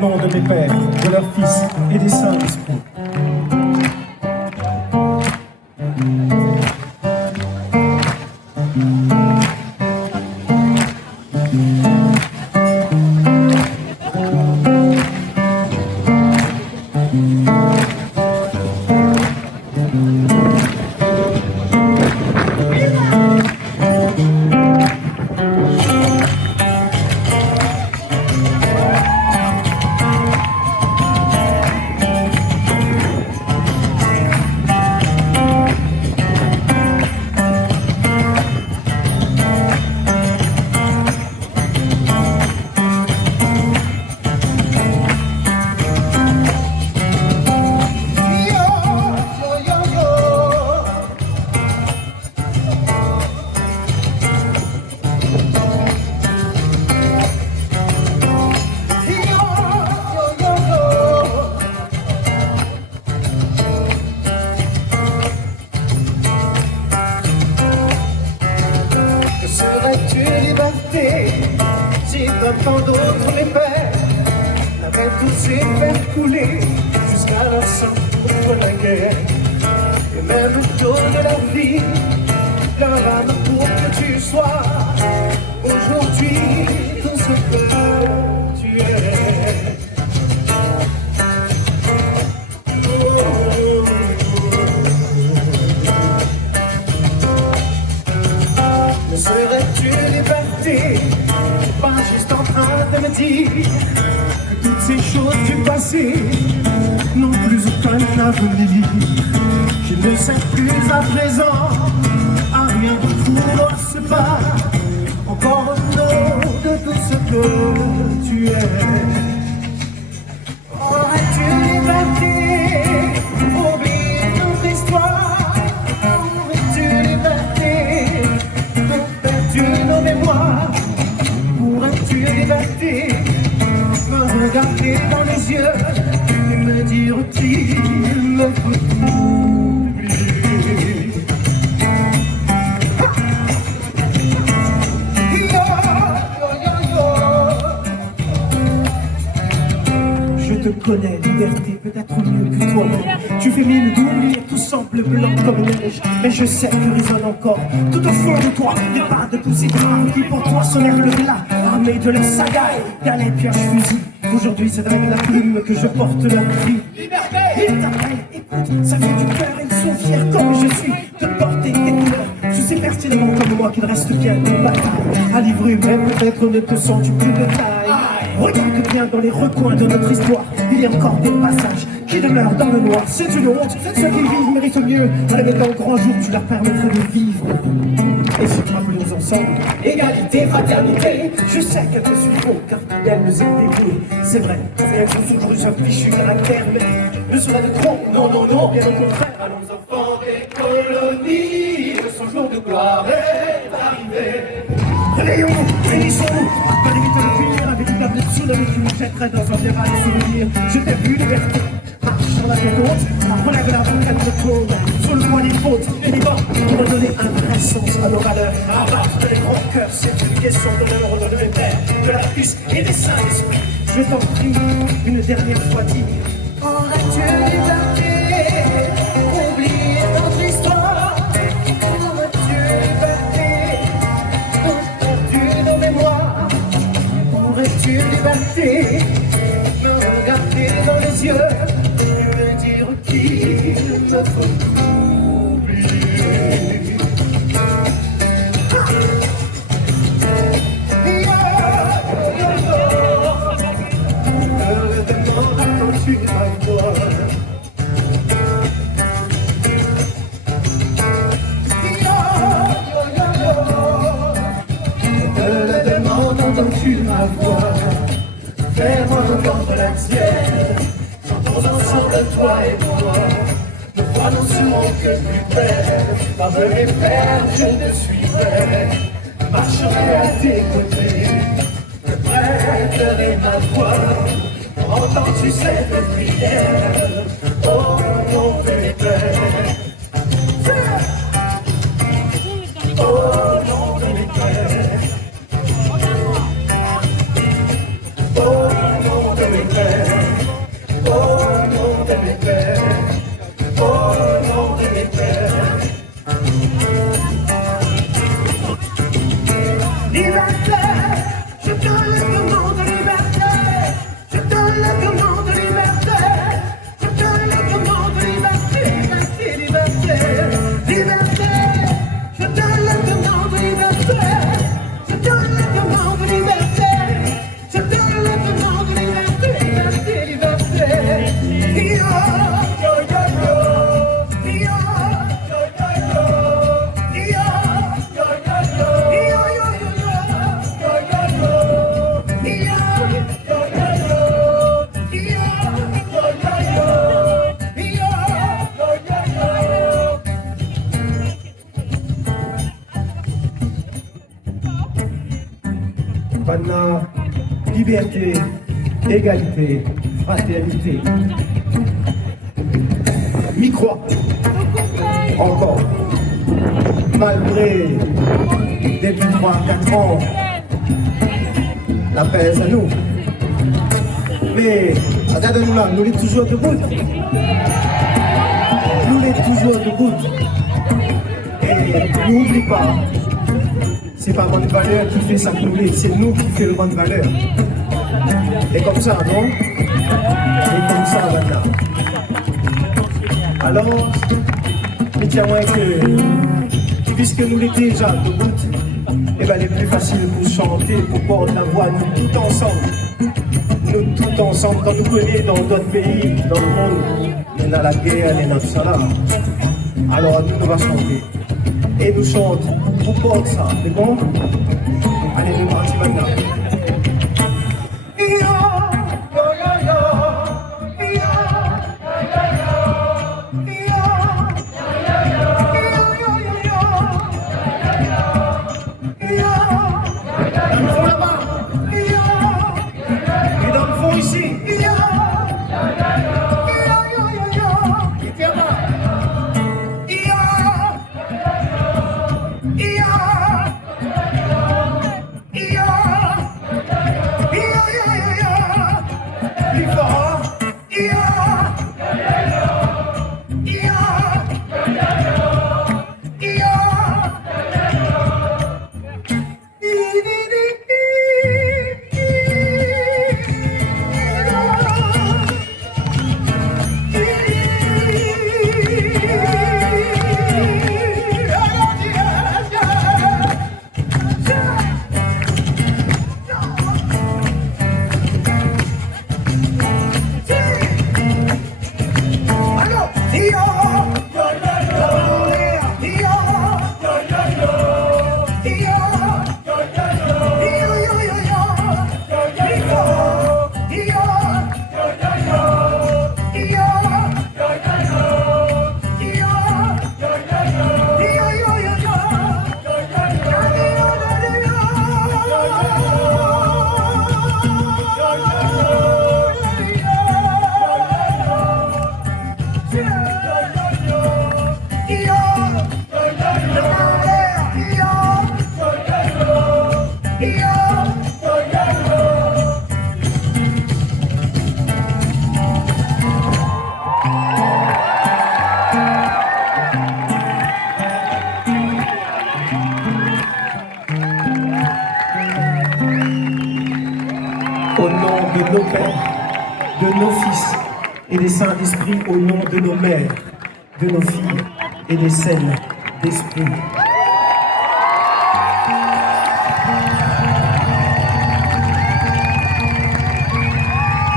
nom de mes pères, de leurs fils et des saints esprits. Si comme tant d'autres mes pères n'avaient tous ces fers coulés jusqu'à leur sang contre la guerre, et même le taux de leur vie, leur âme pour que tu sois aujourd'hui tout ce que tu es. Ne serais-tu liberté? Pas juste en train de me dire que toutes ces choses du passé n'ont plus aucun avenir. Je ne sais plus à présent à rien pour se battre encore au nom de tout ce que tu es. Aurais-tu liberté pour oublier notre histoire? Aurais-tu liberté pour perdre nos mémoires? Pourrais-tu liberté me regarder dans les yeux et me dire qu'il ne faut plus? Je te connais, liberté, peut-être mieux que toi. Tu fais mine d'oublier, tout semble blanc comme neige, mais je sais que résonne encore tout au fond de toi les pas de tous ces braves qui pour toi sonnèrent le glas, armés de leur sagaille, galets, pioches, fusils. Aujourd'hui c'est avec la plume que je porte leur cri. Liberté! Ils t'appellent, écoute, ça fait du cœur, ils sont fiers comme je suis de porter tes couleurs. Je sais pertinemment comme moi qu'il reste bien une bataille à livrer, mais peut-être ne te sens-tu plus de taille. Regarde bien dans les recoins de notre histoire, il y a encore des passages qui demeurent dans le noir. C'est une honte, ceux qui vivent méritent mieux. À la mettre dans le grand jour, tu leur permettrais de vivre. Et si tu rappelons ensemble, égalité, fraternité. Je sais qu'elles te suivront, car elles nous ont dévouées. C'est vrai, elles ont toujours eu un fichu caractère, mais ne cela de trop, non, non, non, bien au contraire. Allons enfants des colonies, le son jour de gloire est arrivé. Réveillons-nous, bénissons-nous, pas d'éviter de punir, un véritable tsunami qui nous jetterait dans un virage souvenir. Je t'ai vu, liberté, marche sur la tête haute, relève la roue, elle retourne, sur le poids des fautes et des bords, pour redonner un vrai sens à nos valeurs. Abattre les grands cœurs, c'est une question d'honneur, de mes pères, de la puce et des saints esprits. Je t'en prie, une dernière fois, dis, aurais-tu liberté, oublier notre histoire? Aurais-tu liberté, perdu nos mémoires? Aurais-tu liberté, me regarder dans les yeux et me dire qu'il me faut oublier? Entends-tu ma voix? Fais-moi entendre la tienne. Chantons ensemble, toi et moi. Ne voyons sur mon cœur plus belle. Par mes pères, je te suivrai. Marcherai à tes côtés. Je prêterai ma voix. Entends-tu cette prière? Au nom de mes pères. Au nom de mes pères. Oh, no, liberté. Je donne le commande de liberté. Je donne le commande de liberté. Je donne le commande de liberté. Liberté, liberté, liberté. Je donne le commande de liberté. Je donne le commande de liberté. Je donne le commande de liberté. Liberté, liberté. Yo, yo, yo, yo. Yo, yo, yo, yo. Yo, yo, yo, yo. Yo, yo, yo, yo. Yo, yo, yo. Yo, yo, yo, yo. Yo, yo, yo, yo, yo. Maintenant, liberté, égalité, fraternité. M'y crois. Encore. Malgré depuis 3-4 ans, la paix est à nous. Mais, regardez-nous là, nous sommes toujours debout. Nous sommes toujours debout. Et n'oublie pas, c'est pas bonne valeur qui fait ça que nous sommes, c'est nous qui faisons le bonne valeur. Et comme ça, non? Et comme ça, maintenant. Alors, je tiens que, puisque nous l'étions déjà debout, et bien, il est plus facile pour chanter, pour porter la voix, nous tout ensemble. Nous tout ensemble, quand nous connaissons dans d'autres pays, dans le monde, il y a la guerre, il y a notre salam. Alors, nous allons chanter. Et nous chantons pour porter ça, c'est bon? Allez, nous partons maintenant. Au nom de nos pères, de nos fils et des saints d'esprit, au nom de nos mères, de nos filles et des saines d'esprit.